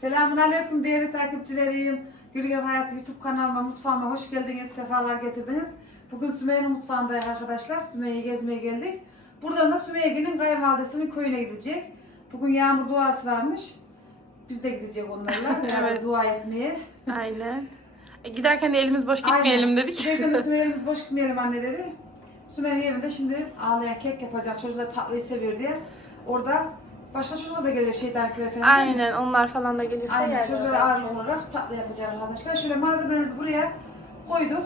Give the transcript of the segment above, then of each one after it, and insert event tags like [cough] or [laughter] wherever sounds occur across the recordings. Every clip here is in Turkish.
Selamun Aleyküm değerli takipçilerim. Gülüyor Hayat YouTube kanalıma, mutfağıma hoş geldiniz, sefalar getirdiniz. Bugün Sümeyye'nin mutfağındayız arkadaşlar. Sümeyye'yi gezmeye geldik. Buradan da Sümeyye'nin kayınvalidesinin köyüne gidecek. Bugün yağmur duası varmış. Biz de gidecek onlarla [laughs] Evet. dua etmeye. Aynen. E, giderken de elimiz boş gitmeyelim Aynen. dedik. Giderken de [laughs] Sümeyye'miz boş gitmeyelim anne dedi. Sümeyye evinde şimdi ağlayan kek yapacak. Çocuklar tatlıyı seviyor diye. Orada başka çocuklar da gelir şeytankiler falan. değil mi? Aynen onlar falan da gelirse Aynen yerler. çocuklara ağırlık olarak tatlı yapacağız arkadaşlar. Şöyle malzemelerimizi buraya koyduk.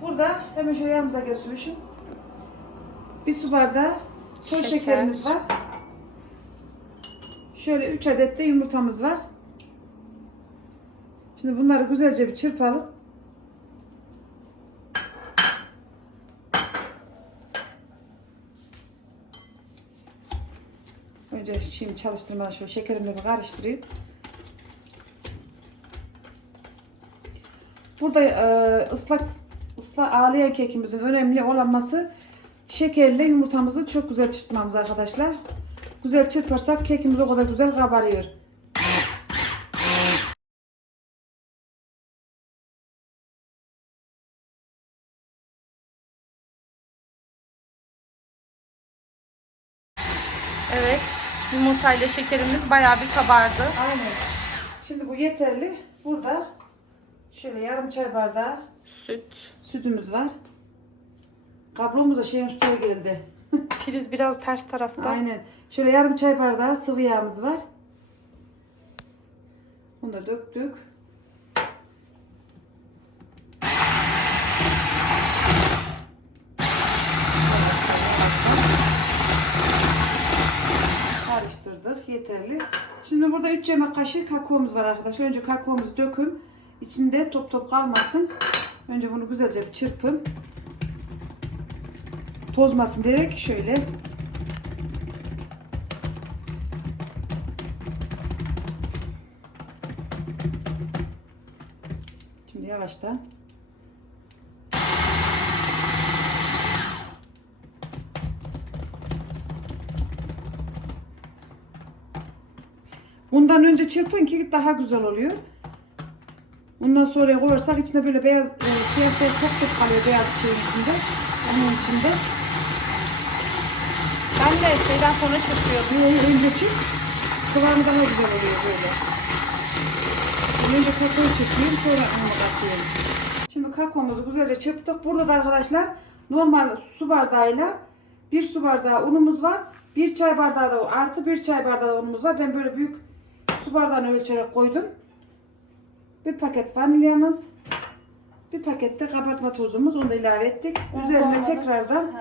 Burada hemen şöyle yanımıza gel sürüşüm. Bir su bardağı toz Şeker. şekerimiz var. Şöyle 3 adet de yumurtamız var. Şimdi bunları güzelce bir çırpalım. Önce şimdi çalıştırmadan şöyle şekerimle karıştırayım. Burada e, ıslak ıslak ağlayan kekimizin önemli olanması şekerle yumurtamızı çok güzel çırpmamız arkadaşlar. Güzel çırparsak kekimiz o kadar güzel kabarıyor. Evet. Yumurtayla şekerimiz bayağı bir kabardı. Aynen. Şimdi bu yeterli. Burada şöyle yarım çay bardağı Süt. sütümüz var. Kablomuz da şeyin üstüne geldi. [laughs] Priz biraz ters tarafta. Aynen. Şöyle yarım çay bardağı sıvı yağımız var. Bunu da döktük. Karıştırdık. Yeterli. Şimdi burada 3 yemek kaşığı kakaomuz var arkadaşlar. Önce kakaomuzu dökün. İçinde top top kalmasın. Önce bunu güzelce çırpın. Tozmasın diyerek şöyle Şimdi yavaştan. Bundan önce çırpın ki daha güzel oluyor. Ondan sonra koyarsak içinde böyle beyaz, e, siyah siyah çok çok kalıyor beyaz şeyin içinde. Onun içinde. Ben de şeyden sonra çırpıyordum. Önce çırp. Kıvamı daha güzel oluyor böyle. Ben Önce kakaoyu çırpıyorum sonra onu katıyorum. Şimdi kakaomuzu güzelce çırptık. Burada da arkadaşlar normal su bardağıyla bir su bardağı unumuz var. Bir çay bardağı da artı bir çay bardağı unumuz var. Ben böyle büyük su bardağını ölçerek koydum. Bir paket vanilyamız. Bir paket de kabartma tozumuz. Onu da ilave ettik. Üzerine tekrardan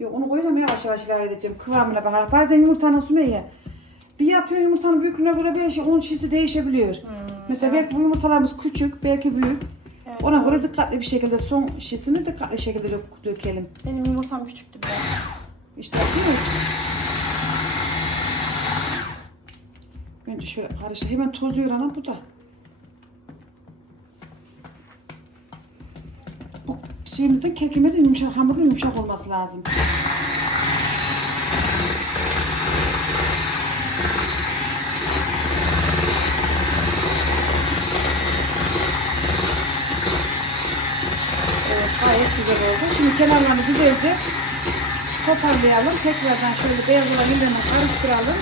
Yok onu koyacağım yavaş yavaş ilave edeceğim. Kıvamına bakarak. Bazen yumurtanın Sümeyye. Bir yapıyor yumurtanın büyüklüğüne göre bir şey, onun şişesi değişebiliyor. Mesela belki bu yumurtalarımız küçük, belki büyük. Evet, Ona göre dikkatli bir şekilde son şişesini dikkatli şekilde dök- dökelim. Benim yumurtam küçüktü biraz. İşte değil mi? Önce şöyle karıştır. Hemen tozuyor ana bu da. Bu şeyimizin, kekimizin yumuşak hamurun yumuşak olması lazım. Gayet güzel oldu. Şimdi kenarlarını güzelce toparlayalım. Tekrardan şöyle beyaz olan karıştıralım.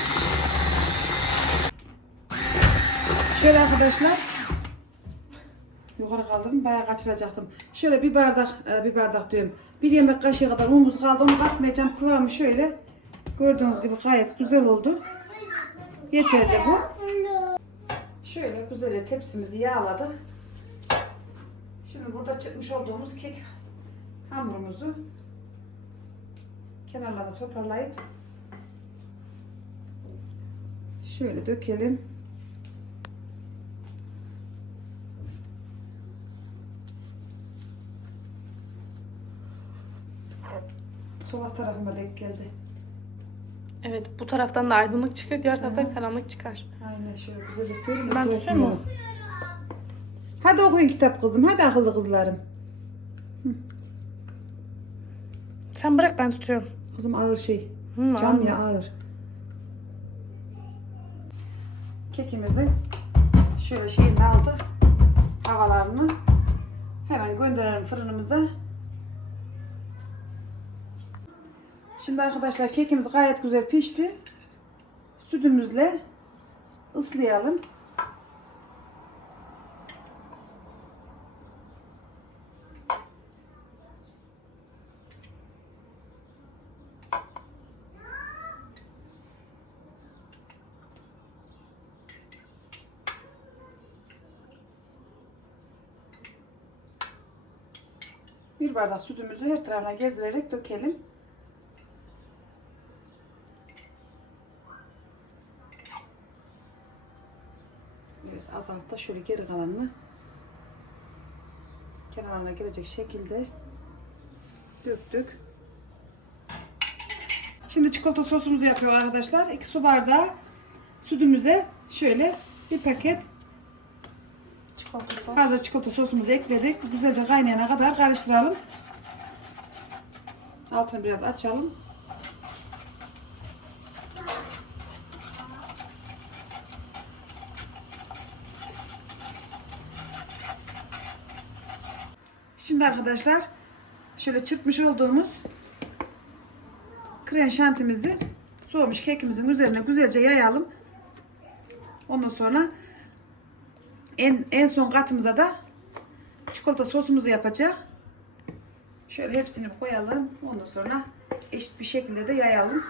Şöyle arkadaşlar. Yukarı kaldırdım. Bayağı kaçıracaktım. Şöyle bir bardak, e, bir bardak diyorum. Bir yemek kaşığı kadar unumuz kaldı. Onu katmayacağım. Kıvamı şöyle. Gördüğünüz gibi gayet güzel oldu. Yeterli bu. Şöyle güzelce tepsimizi yağladık. Şimdi burada çıkmış olduğumuz kek hamurumuzu kenarlarına toparlayıp şöyle dökelim. Tarafıma denk geldi. Evet bu taraftan da aydınlık çıkıyor. Diğer taraftan karanlık çıkar. Aynen şöyle güzelce serin. Ben tutayım mı? Hadi okuyun kitap kızım. Hadi akıllı kızlarım. Sen bırak ben tutuyorum. Kızım ağır şey. Hı, Cam ağır ya ağır. Kekimizi Şöyle şeyini aldık. Havalarını. Hemen gönderelim fırınımıza. Şimdi arkadaşlar kekimiz gayet güzel pişti. Sütümüzle ıslayalım. Bir bardak sütümüzü her tarafına gezdirerek dökelim. Da şöyle geri kalanını kenarına gelecek şekilde döktük. Şimdi çikolata sosumuzu yapıyor arkadaşlar. 2 su bardağı sütümüze şöyle bir paket Çikolata sos. Hazır çikolata sosumuzu ekledik. Güzelce kaynayana kadar karıştıralım. Altını biraz açalım. Şimdi arkadaşlar şöyle çırpmış olduğumuz krem şantimizi soğumuş kekimizin üzerine güzelce yayalım. Ondan sonra en, en son katımıza da çikolata sosumuzu yapacak. Şöyle hepsini koyalım. Ondan sonra eşit bir şekilde de yayalım.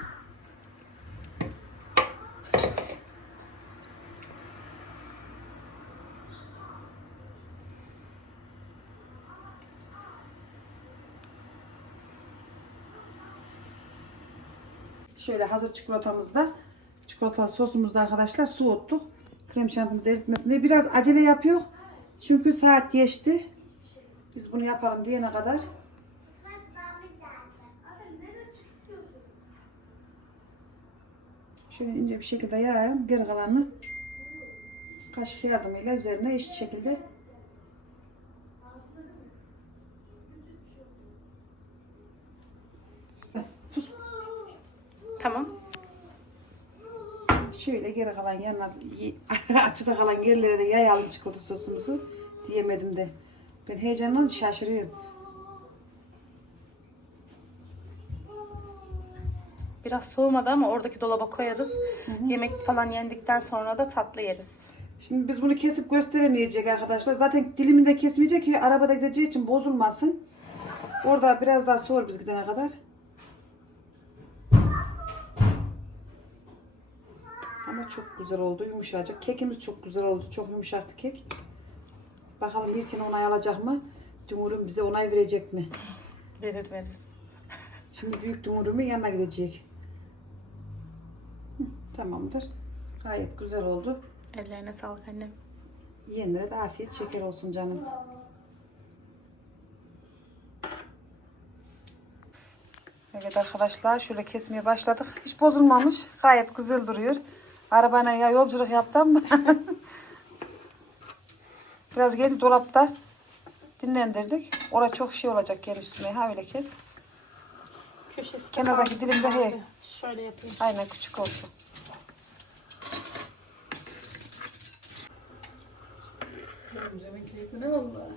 Şöyle hazır çikolatamızda çikolata sosumuzda arkadaşlar soğuttuk. Krem şantımızı eritmesinde biraz acele yapıyor. Çünkü saat geçti. Biz bunu yapalım diyene kadar. Şöyle ince bir şekilde yayalım. Geri kalanını kaşık yardımıyla üzerine eşit şekilde Tamam. Şöyle geri kalan yanına [laughs] açıda kalan yerlere de yayalım çikolata sosumuzu diyemedim de. Ben heyecandan şaşırıyorum. Biraz soğumadı ama oradaki dolaba koyarız. Yemek falan yendikten sonra da tatlı yeriz. Şimdi biz bunu kesip gösteremeyecek arkadaşlar. Zaten dilimini de kesmeyecek ki arabada gideceği için bozulmasın. Orada biraz daha soğur biz gidene kadar. Ama çok güzel oldu yumuşacık. Kekimiz çok güzel oldu. Çok yumuşaktı kek. Bakalım İlkin onay alacak mı? Dumurum bize onay verecek mi? Verir verir. Şimdi büyük dumurumun yanına gidecek. Hı, Tamamdır. Gayet güzel oldu. Ellerine sağlık annem. Yiyenlere de afiyet şeker olsun canım. Evet arkadaşlar şöyle kesmeye başladık. Hiç bozulmamış. Gayet güzel duruyor. Arabayla ya yolculuk yaptım mı? [laughs] Biraz gezi dolapta dinlendirdik. Orada çok şey olacak geniş sümeye. Ha öyle kes. Köşesi Kenardaki dilimde he. Şöyle yapayım. Aynen küçük olsun. Canım keyfine valla.